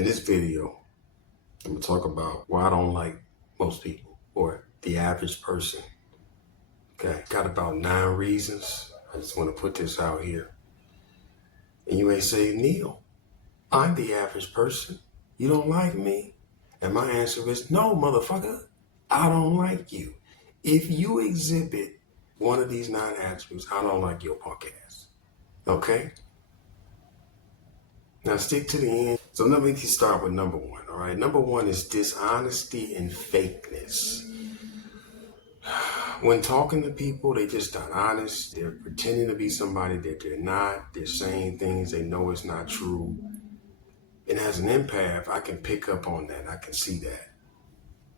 In this video, I'm going to talk about why I don't like most people or the average person. Okay, got about 9 reasons. I just want to put this out here. And you may say, Neil, I'm the average person. You don't like me? And my answer is, no, motherfucker, I don't like you. If you exhibit one of these 9 attributes, I don't like your punk ass. Okay? Now stick to the end. So let me start with number 1, all right? Number 1 is dishonesty and fakeness. When talking to people, they just not honest. They're pretending to be somebody that they're not. They're saying things they know is not true. And as an empath, I can pick up on that. I can see that.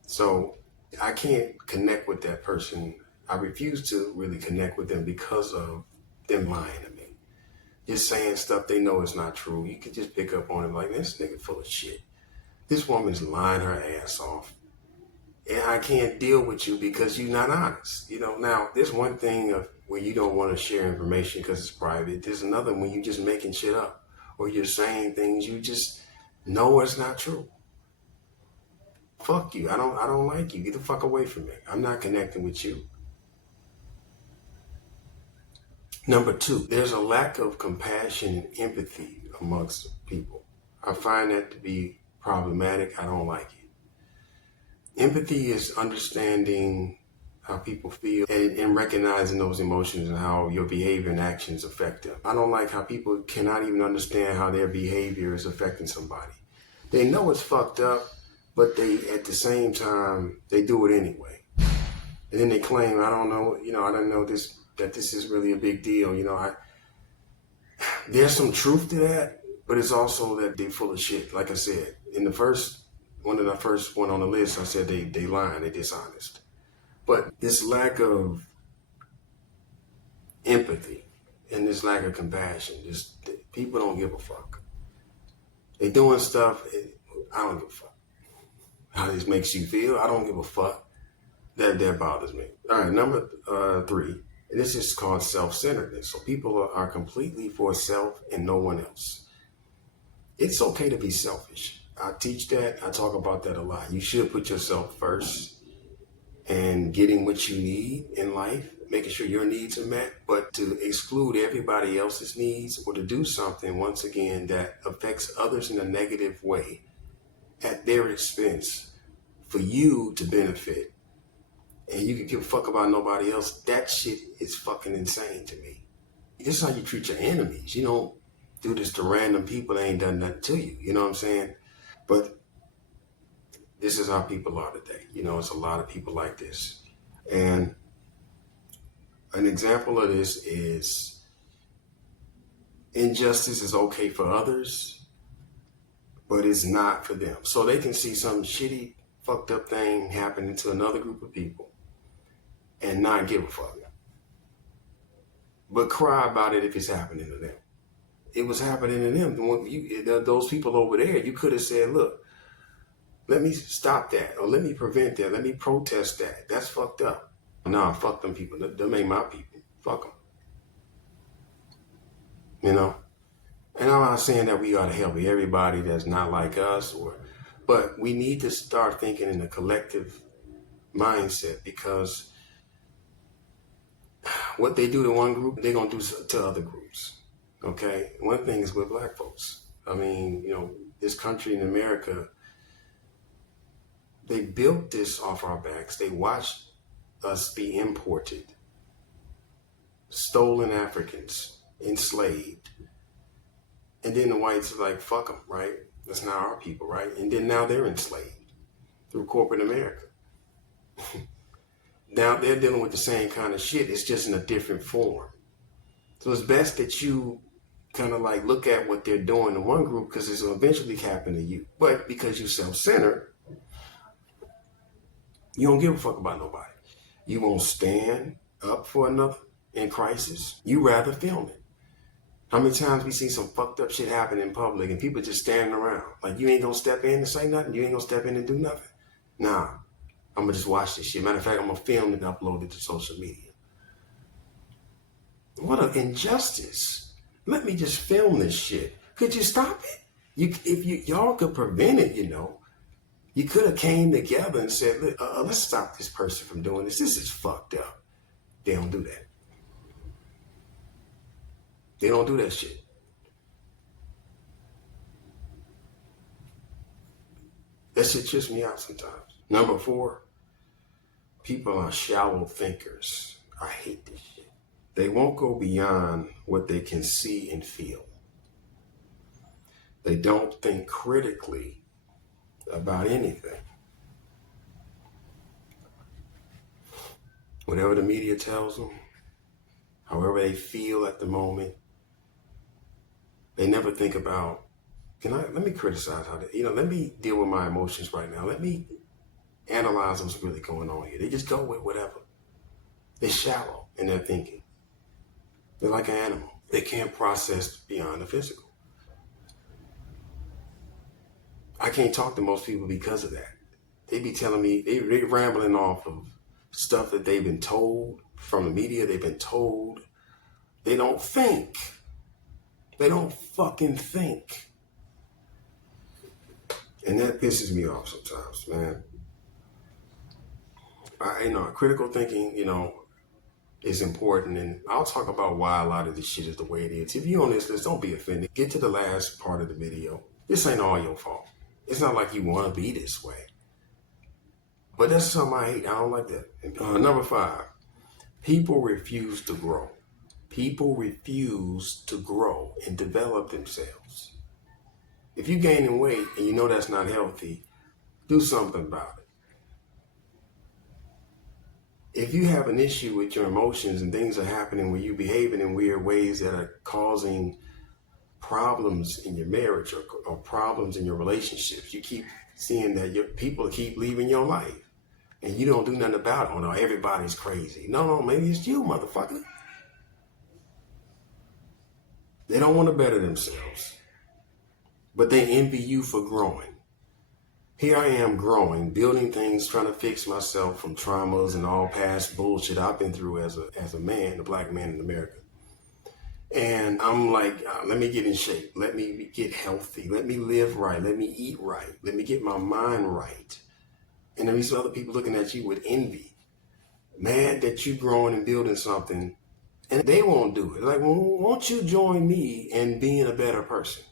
So I can't connect with that person. I refuse to really connect with them because of them lying to me. Just saying stuff they know is not true. You can just pick up on it like, this nigga full of shit. This woman's lying her ass off. And I can't deal with you because you're not honest. You know, now there's one thing of where you don't want to share information because it's private. There's another when you're just making shit up or you're saying things you just know it's not true. Fuck you. I don't like you. Get the fuck away from me. I'm not connecting with you. Number 2, there's a lack of compassion and empathy amongst people. I find that to be problematic. I don't like it. Empathy is understanding how people feel and recognizing those emotions and how your behavior and actions affect them. I don't like how people cannot even understand how their behavior is affecting somebody. They know it's fucked up, but they, at the same time, they do it anyway. And then they claim, I don't know, I don't know that this is really a big deal. There's some truth to that, but it's also that they're full of shit. Like I said, in the first one on the list, I said they lying, they dishonest. But this lack of empathy and this lack of compassion, just people don't give a fuck. They doing stuff, I don't give a fuck. How this makes you feel, I don't give a fuck. That bothers me. All right, number 3. This is called self-centeredness. So people are completely for self and no one else. It's okay to be selfish. I teach that. I talk about that a lot. You should put yourself first and getting what you need in life, making sure your needs are met, but to exclude everybody else's needs or to do something, once again, that affects others in a negative way at their expense for you to benefit. And you can give a fuck about nobody else. That shit is fucking insane to me. This is how you treat your enemies. You don't do this to random people that ain't done nothing to you. You know what I'm saying? But this is how people are today. It's a lot of people like this. And an example of this is injustice is okay for others, but it's not for them. So they can see some shitty, fucked up thing happening to another group of people and not give a fuck. But cry about it if it's happening to them. It was happening to them. Those people over there, you could have said, look, let me stop that, or let me prevent that, let me protest that. That's fucked up. Nah, fuck them people. Them ain't my people. Fuck them. And I'm not saying that we ought to help everybody that's not like us, but we need to start thinking in a collective mindset, because what they do to one group, they're going to do to other groups. Okay? One thing is with black folks. I mean, this country in America, they built this off our backs. They watched us be imported, stolen Africans, enslaved. And then the whites are like, fuck them, right? That's not our people, right? And then now they're enslaved through corporate America. Now they're dealing with the same kind of shit. It's just in a different form. So it's best that you kind of like look at what they're doing to one group, because it's going to eventually happen to you. But because you're self-centered, you don't give a fuck about nobody. You won't stand up for another in crisis. You rather film it. How many times we see some fucked up shit happen in public and people just standing around? Like, you ain't going to step in and say nothing? You ain't going to step in and do nothing? Nah. I'm going to just watch this shit. Matter of fact, I'm going to film it and upload it to social media. What an injustice. Let me just film this shit. Could you stop it? Y'all could prevent it, you could have came together and said, let's stop this person from doing this. This is fucked up. They don't do that. They don't do that shit. That shit trips me out sometimes. Number 4, people are shallow thinkers. I hate this shit. They won't go beyond what they can see and feel. They don't think critically about anything. Whatever the media tells them, however they feel at the moment, they never think about, let me criticize let me deal with my emotions right now. Let me analyze what's really going on here. They just go with whatever. They're shallow in their thinking. They're like an animal. They can't process beyond the physical. I can't talk to most people because of that. They be telling me, they rambling off of stuff that they've been told from the media. They've been told. They don't think. They don't fucking think. And that pisses me off sometimes, man. Critical thinking, is important. And I'll talk about why a lot of this shit is the way it is. If you're on this list, don't be offended. Get to the last part of the video. This ain't all your fault. It's not like you want to be this way. But that's something I hate. I don't like that. Number 5, people refuse to grow. People refuse to grow and develop themselves. If you're gaining weight and you know that's not healthy, do something about it. If you have an issue with your emotions and things are happening where you're behaving in weird ways that are causing problems in your marriage or problems in your relationships, you keep seeing that your people keep leaving your life and you don't do nothing about it. Oh no, everybody's crazy. No, maybe it's you, motherfucker. They don't want to better themselves, but they envy you for growing. Here I am growing, building things, trying to fix myself from traumas and all past bullshit I've been through as a man, a black man in America. And I'm like, let me get in shape. Let me get healthy. Let me live right. Let me eat right. Let me get my mind right. And then these other people looking at you with envy, mad that you growing and building something, and they won't do it. Like, well, won't you join me in being a better person?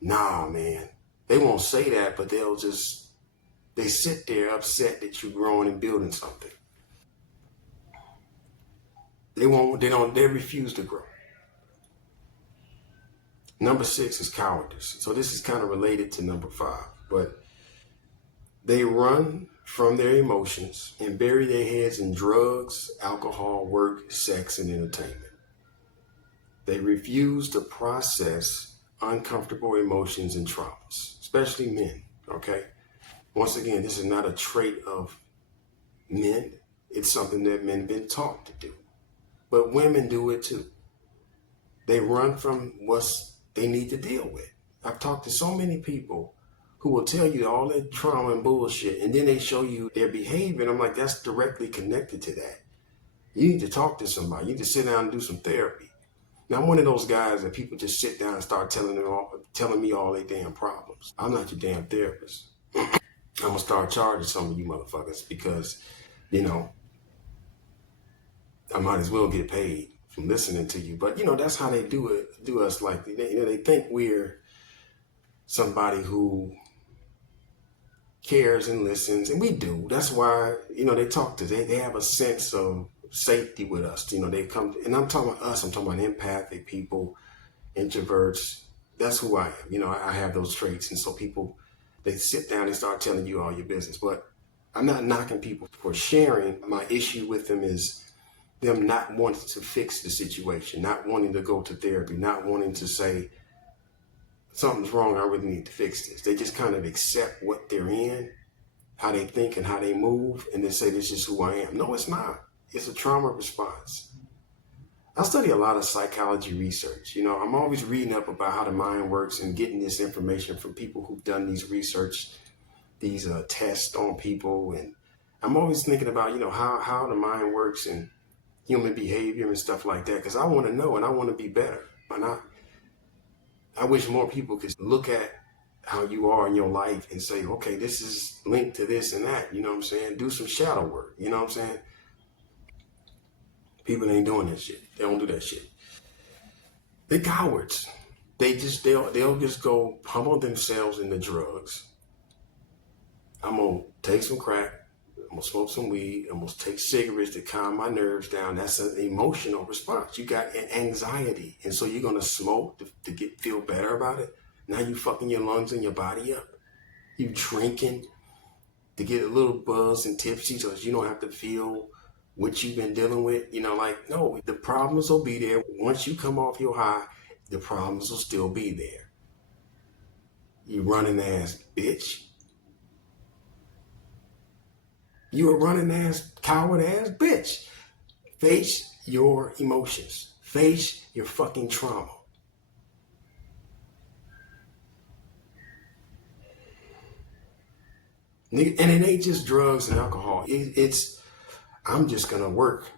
Nah, man. They won't say that, but they sit there upset that you're growing and building something. They refuse to grow. Number 6 is cowardice. So this is kind of related to number 5, but they run from their emotions and bury their heads in drugs, alcohol, work, sex, and entertainment. They refuse to process uncomfortable emotions and traumas, especially men, okay? Once again, this is not a trait of men. It's something that men have been taught to do. But women do it too. They run from what they need to deal with. I've talked to so many people who will tell you all that trauma and bullshit, and then they show you their behavior, and I'm like, that's directly connected to that. You need to talk to somebody. You need to sit down and do some therapy. Now, I'm one of those guys that people just sit down and start telling me all their damn problems. I'm not your damn therapist. I'm going to start charging some of you motherfuckers because, I might as well get paid from listening to you. But, that's how they do us. Like, they think we're somebody who cares and listens, and we do. That's why, they talk to us. They have a sense of safety with us. They come, and I'm talking about us. I'm talking about empathic people, introverts. That's who I am. I have those traits. And so people, they sit down and start telling you all your business. But I'm not knocking people for sharing. My issue with them is them not wanting to fix the situation, not wanting to go to therapy, not wanting to say, something's wrong, I really need to fix this. They just kind of accept what they're in, how they think and how they move, and then say, this is who I am. No, it's not. It's a trauma response. I study a lot of psychology research. I'm always reading up about how the mind works and getting this information from people who've done these research, these tests on people. And I'm always thinking about, how the mind works and human behavior and stuff like that, because I want to know and I want to be better. And I wish more people could look at how you are in your life and say, okay, this is linked to this and that. You know what I'm saying? Do some shadow work. You know what I'm saying? People ain't doing that shit. They don't do that shit. They're cowards. They'll just go pummel themselves into drugs. I'm gonna take some crack. I'm gonna smoke some weed. I'm gonna take cigarettes to calm my nerves down. That's an emotional response. You got anxiety, and so you're gonna smoke to feel better about it. Now you fucking your lungs and your body up. You drinking to get a little buzz and tipsy so that you don't have to feel what you've been dealing with. You know, like, no, the problems will be there. Once you come off your high, the problems will still be there. You running ass bitch. You a running ass, coward ass bitch. Face your emotions. Face your fucking trauma. And it ain't just drugs and alcohol. It's, I'm just gonna work.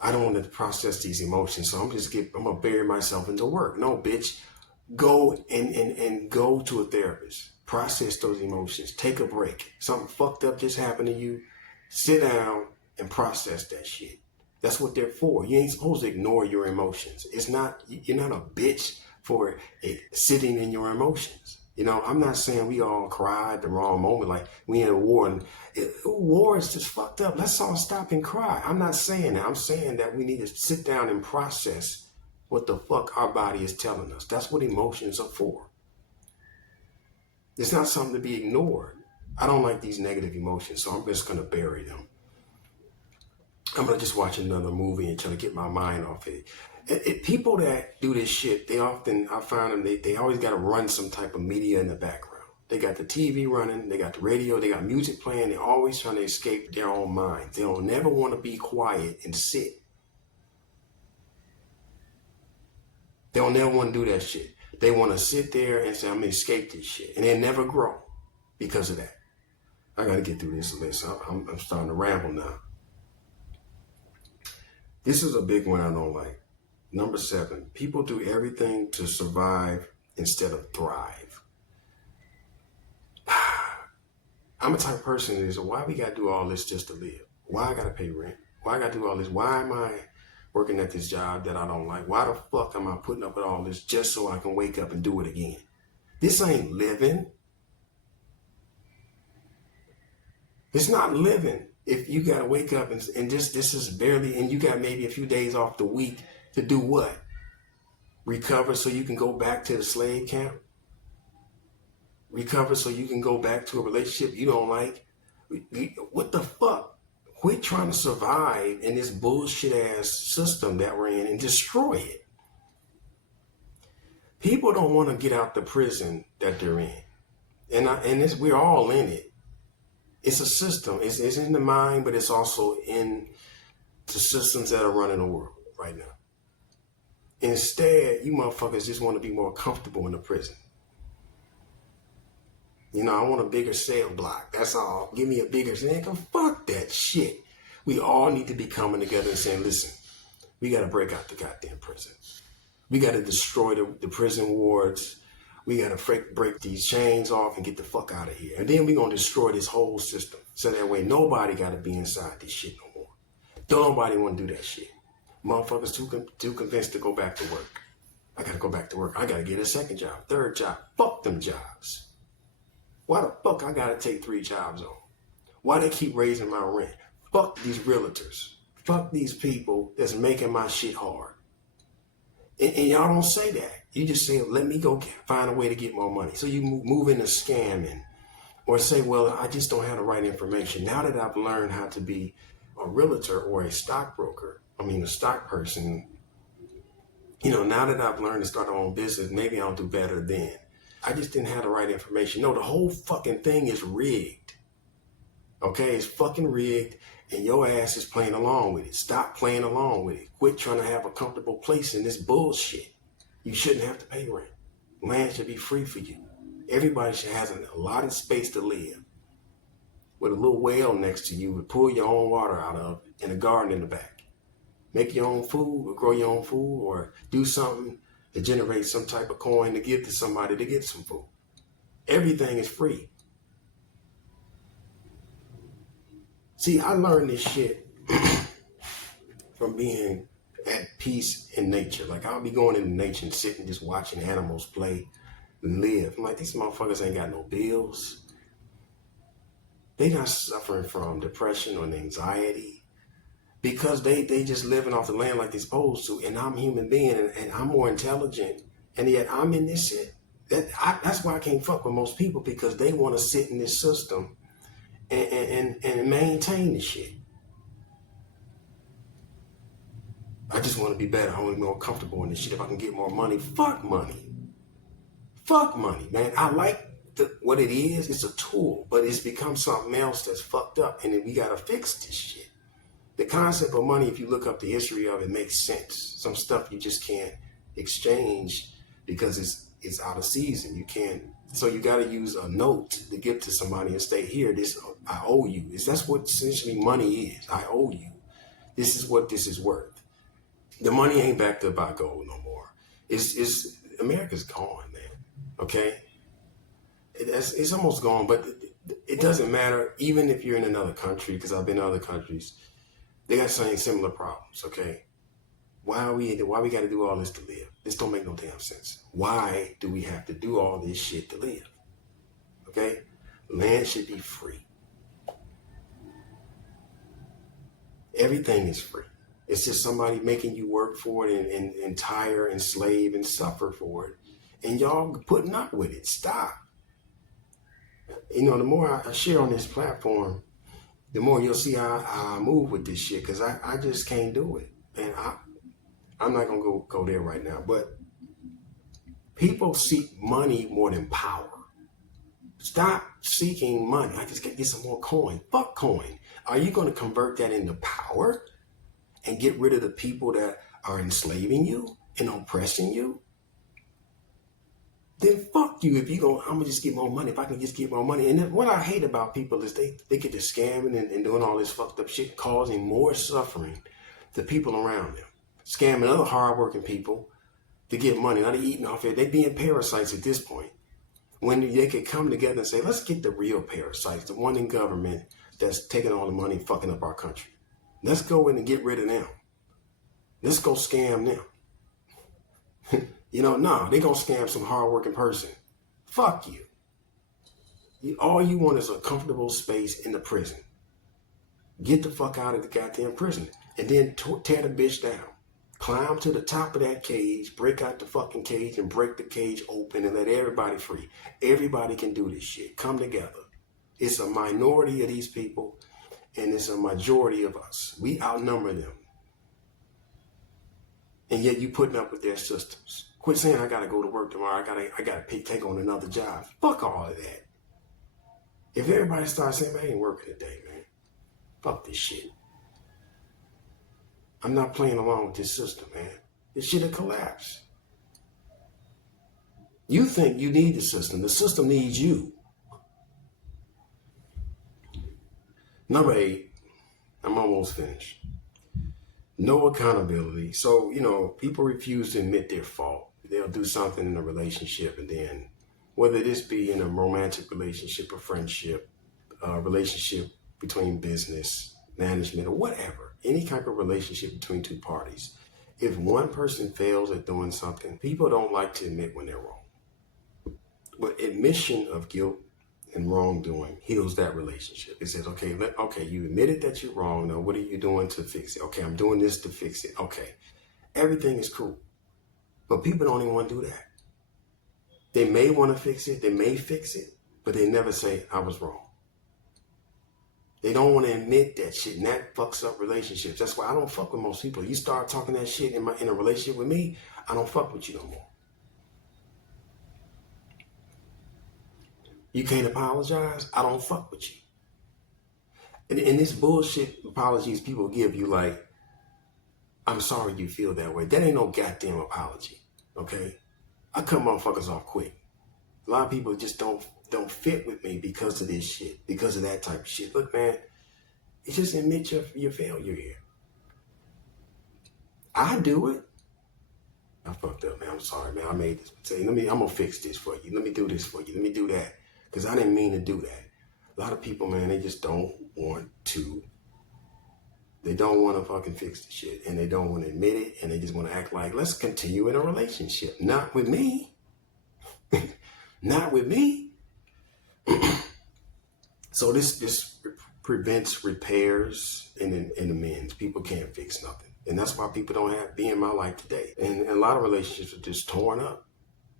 I don't want to process these emotions, so I'm gonna bury myself into work. No, bitch. Go and go to a therapist. Process those emotions. Take a break. Something fucked up just happened to you. Sit down and process that shit. That's what they're for. You ain't supposed to ignore your emotions. You're not a bitch for sitting in your emotions. You know, I'm not saying we all cry at the wrong moment, like we in a war and war is just fucked up. Let's all stop and cry. I'm not saying that. I'm saying that we need to sit down and process what the fuck our body is telling us. That's what emotions are for. It's not something to be ignored. I don't like these negative emotions, so I'm just going to bury them. I'm going to just watch another movie and try to get my mind off it. People that do this shit, I find them, they always got to run some type of media in the background. They got the TV running, they got the radio, they got music playing. They're always trying to escape their own minds. They don't never want to be quiet and sit. They don't never want to do that shit. They want to sit there and say, I'm going to escape this shit. And they never grow because of that. I got to get through this list. I'm starting to ramble now. This is a big one I don't like. Number 7, people do everything to survive instead of thrive. I'm a type of person that is, why we got to do all this just to live? Why I got to pay rent? Why I got to do all this? Why am I working at this job that I don't like? Why the fuck am I putting up with all this just so I can wake up and do it again? This ain't living. It's not living. If you got to wake up and this is barely, and you got maybe a few days off the week to do what? Recover so you can go back to the slave camp? Recover so you can go back to a relationship you don't like? What the fuck? Quit trying to survive in this bullshit ass system that we're in and destroy it. People don't want to get out the prison that they're in. We're all in it. It's a system. It's in the mind, but it's also in the systems that are running the world right now. Instead, you motherfuckers just want to be more comfortable in the prison. You know, I want a bigger cell block. That's all. Give me a bigger cell. Fuck that shit. We all need to be coming together and saying, listen, we got to break out the goddamn prison. We got to destroy the prison wards. We got to break these chains off and get the fuck out of here. And then we're going to destroy this whole system. So that way nobody got to be inside this shit no more. Don't nobody want to do that shit. Motherfuckers too convinced to go back to work. I got to go back to work. I got to get a second job, third job. Fuck them jobs. Why the fuck I got to take 3 jobs on? Why they keep raising my rent? Fuck these realtors. Fuck these people that's making my shit hard. And y'all don't say that. You just say, let me go find a way to get more money. So you move into scamming. Or say, well, I just don't have the right information. Now that I've learned how to be a realtor or a stockbroker, a stock person, now that I've learned to start my own business, maybe I'll do better then. I just didn't have the right information. No, the whole fucking thing is rigged. Okay, it's fucking rigged, and your ass is playing along with it. Stop playing along with it. Quit trying to have a comfortable place in this bullshit. You shouldn't have to pay rent. Land should be free for you. Everybody should have a lot of space to live. With a little well next to you to pull your own water out of and a garden in the back. Make your own food or grow your own food or do something to generate some type of coin to give to somebody to get some food. Everything is free. See, I learned this shit from being at peace in nature. Like, I'll be going into nature and sitting just watching animals play and live. I'm like, these motherfuckers ain't got no bills. They not suffering from depression or anxiety because they just living off the land like they're supposed to. And I'm a human being and I'm more intelligent. And yet I'm in this shit. That's why I can't fuck with most people, because they want to sit in this system and maintain the shit. I just want to be better. I want to be more comfortable in this shit. If I can get more money, fuck money. Fuck money, man. I like what it is. It's a tool, but it's become something else that's fucked up, and then we got to fix this shit. The concept of money, if you look up the history of it, makes sense. Some stuff you just can't exchange because it's out of season. You can't. So you got to use a note to give to somebody and say, here, this, I owe you. That's what essentially money is. I owe you. This is what this is worth. The money ain't backed up by gold no more. It's America's gone, man. Okay? It's almost gone, but it doesn't matter. Even if you're in another country, because I've been in other countries, they got similar problems, okay? Why we got to do all this to live? This don't make no damn sense. Why do we have to do all this shit to live? Okay? Land should be free. Everything is free. It's just somebody making you work for it and tire and slave and suffer for it. And y'all putting up with it. Stop. You know, the more I share on this platform, the more you'll see how I move with this shit, because I just can't do it. And I'm not going to go there right now. But people seek money more than power. Stop seeking money. I just got to get some more coin. Fuck coin. Are you going to convert that into power and get rid of the people that are enslaving you and oppressing you? Then fuck you. If you go, I'm gonna just get more money. If I can just get more money. And then what I hate about people is they get to scamming and doing all this fucked up shit, causing more suffering to people around them. Scamming other hardworking people to get money. Now they're eating off it. They being parasites at this point. When they could come together and say, let's get the real parasites, the one in government that's taking all the money and fucking up our country. Let's go in and get rid of them. Let's go scam them. You know, nah, they gonna scam some hardworking person. Fuck you. All you want is a comfortable space in the prison. Get the fuck out of the goddamn prison. And then tear the bitch down. Climb to the top of that cage, break out the fucking cage and break the cage open and let everybody free. Everybody can do this shit. Come together. It's a minority of these people and it's a majority of us. We outnumber them. And yet you putting up with their systems. Quit saying I gotta go to work tomorrow. I gotta take on another job. Fuck all of that. If everybody starts saying, I ain't working today, man. Fuck this shit. I'm not playing along with this system, man. This shit'll collapse. You think you need the system. The system needs you. Number 8, I'm almost finished. No accountability. So, you know, people refuse to admit their fault. They'll do something in a relationship, and then whether this be in a romantic relationship or friendship, relationship between business, management, or whatever, any type of relationship between two parties, if one person fails at doing something, people don't like to admit when they're wrong. But admission of guilt and wrongdoing heals that relationship. It says, okay, you admitted that you're wrong. Now, what are you doing to fix it? Okay, I'm doing this to fix it. Okay, everything is cool. But people don't even want to do that. They may want to fix it. They may fix it, but they never say, I was wrong. They don't want to admit that shit, and that fucks up relationships. That's why I don't fuck with most people. You start talking that shit in a relationship with me, I don't fuck with you no more. You can't apologize, I don't fuck with you. And this bullshit apologies people give you, like, I'm sorry you feel that way. That ain't no goddamn apology, okay? I cut motherfuckers off quick. A lot of people just don't fit with me because of this shit, because of that type of shit. Look, man, it's just admit your failure here. I do it. I fucked up, man. I'm sorry, man. I made this mistake. I'm gonna fix this for you. Let me do this for you. Let me do that. because I didn't mean to do that. A lot of people, man, they just don't want to. They don't want to fucking fix the shit, and they don't want to admit it, and they just want to act like, let's continue in a relationship. Not with me. Not with me. So this prevents repairs and amends. People can't fix nothing. And that's why people don't be in my life today. And a lot of relationships are just torn up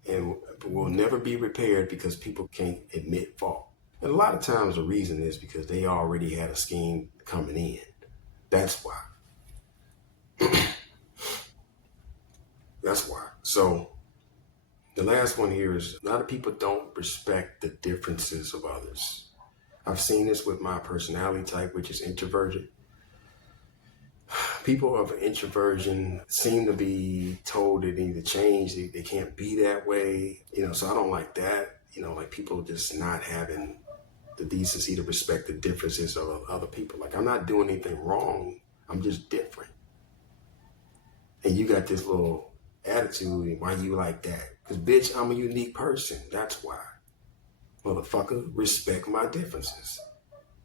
and will never be repaired because people can't admit fault. And a lot of times the reason is because they already had a scheme coming in. That's why. That's why. So the last one here is a lot of people don't respect the differences of others. I've seen this with my personality type, which is introversion. People of introversion seem to be told they need to change. They can't be that way. So I don't like that. Like people just not having the decency to respect the differences of other people. Like, I'm not doing anything wrong. I'm just different. And you got this little attitude. Why you like that? Because, bitch, I'm a unique person. That's why. Motherfucker, respect my differences.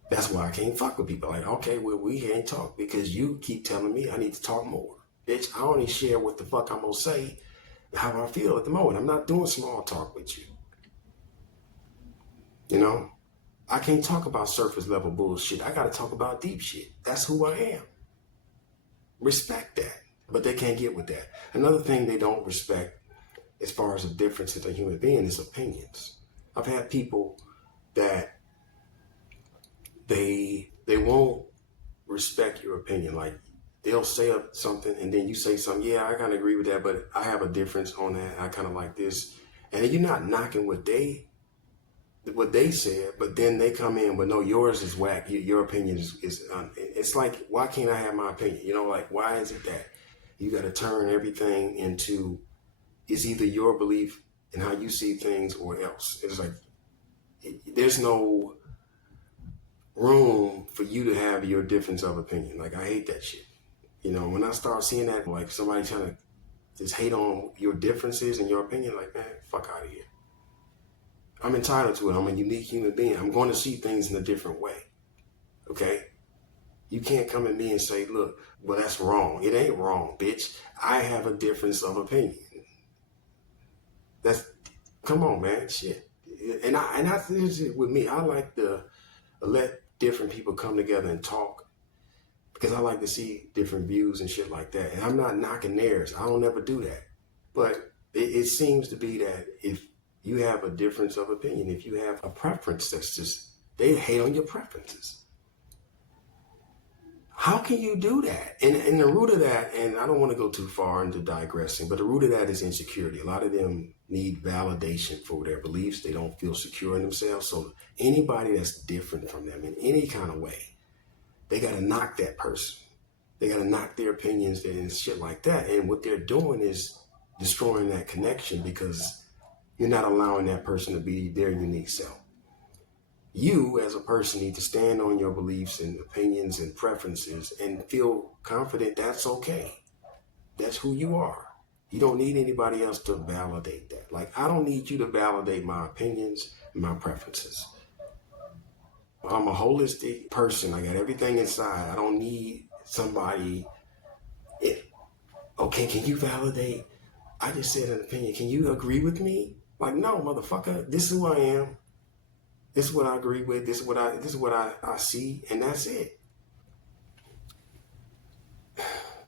That's why I can't fuck with people. Like, okay, well, we can't talk because you keep telling me I need to talk more. Bitch, I only share what the fuck I'm going to say, how I feel at the moment. I'm not doing small talk with you. I can't talk about surface level bullshit. I got to talk about deep shit. That's who I am. Respect that. But they can't get with that. Another thing they don't respect as far as the difference in a human being is opinions. I've had people that they won't respect your opinion. Like, they'll say something and then you say something. Yeah, I kind of agree with that, but I have a difference on that. I kind of like this. And then you're not knocking what they said, but then they come in, but no, yours is whack. Your opinion is it's like, why can't I have my opinion? Like, why is it that you got to turn everything into, it's either your belief and how you see things or else. It's like, there's no room for you to have your difference of opinion. Like, I hate that shit. When I start seeing that, like somebody trying to just hate on your differences and your opinion, like, man, fuck out of here. I'm entitled to it. I'm a unique human being. I'm going to see things in a different way. Okay? You can't come at me and say, look, well, that's wrong. It ain't wrong, bitch. I have a difference of opinion. Come on, man. Shit. And I with me, I like to let different people come together and talk because I like to see different views and shit like that. And I'm not knocking theirs. I don't ever do that. But it seems to be that if you have a difference of opinion, if you have a preference, that's just, they hate on your preferences. How can you do that? And the root of that, and I don't want to go too far into digressing, but the root of that is insecurity. A lot of them need validation for their beliefs. They don't feel secure in themselves. So anybody that's different from them in any kind of way, they got to knock that person. They got to knock their opinions and shit like that. And what they're doing is destroying that connection because you're not allowing that person to be their unique self. You, as a person, need to stand on your beliefs and opinions and preferences and feel confident that's okay. That's who you are. You don't need anybody else to validate that. Like, I don't need you to validate my opinions and my preferences. I'm a holistic person. I got everything inside. I don't need somebody. Okay, can you validate? I just said an opinion. Can you agree with me? Like, no, motherfucker, this is who I am. This is what I agree with. This is what I see, and that's it.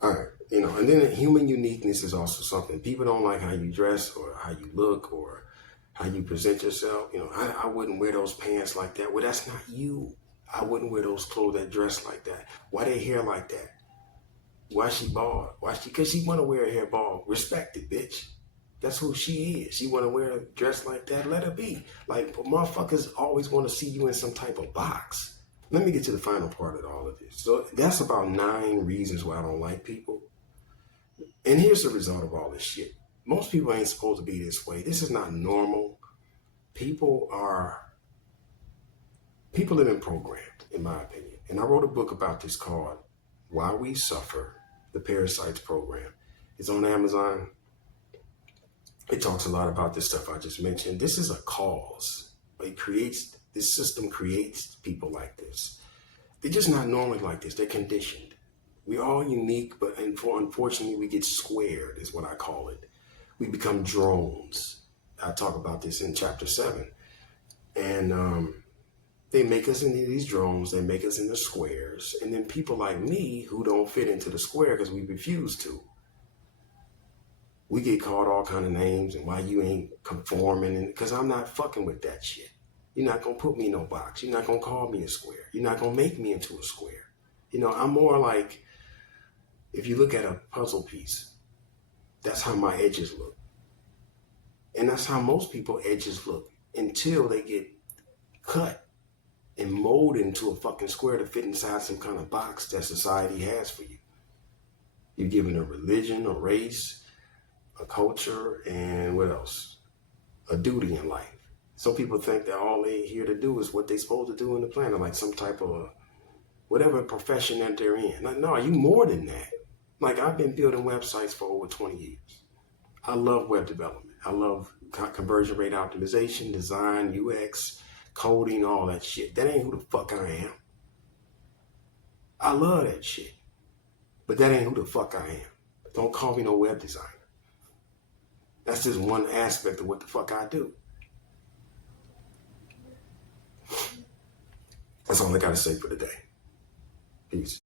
All right, and then human uniqueness is also something. People don't like how you dress or how you look or how you present yourself. I wouldn't wear those pants like that. Well, that's not you. I wouldn't wear those clothes that dress like that. Why their hair like that? Why she bald? Because she want to wear her hair bald. Respect it, bitch. That's who she is. She want to wear a dress like that. Let her be. Like, motherfuckers always want to see you in some type of box. Let me get to the final part of all of this. So that's about 9 reasons why I don't like people. And here's the result of all this shit. Most people ain't supposed to be this way. This is not normal. People have been programmed, in my opinion. And I wrote a book about this called Why We Suffer, the Parasites Program. It's on Amazon. It talks a lot about this stuff I just mentioned. This is a cause This system creates people like this. They're just not normally like this. They're conditioned. We're all unique, but unfortunately we get squared, is what I call it. We become drones. I talk about this in chapter 7. And they make us into these drones. They make us into squares. And then people like me who don't fit into the square because we refuse to. We get called all kind of names and why you ain't conforming. Because I'm not fucking with that shit. You're not going to put me in no box. You're not going to call me a square. You're not going to make me into a square. You know, I'm more like, if you look at a puzzle piece, that's how my edges look. And that's how most people's edges look until they get cut and molded into a fucking square to fit inside some kind of box that society has for you. You're given a religion, a race, a culture, and what else? A duty in life. Some people think that all they here to do is what they're supposed to do in the planet, like some type of whatever profession that they're in. Like, no, you more than that. Like, I've been building websites for over 20 years. I love web development. I love conversion rate optimization, design, UX, coding, all that shit. That ain't who the fuck I am. I love that shit. But that ain't who the fuck I am. Don't call me no web designer. That's just one aspect of what the fuck I do. That's all I got to say for today. Peace.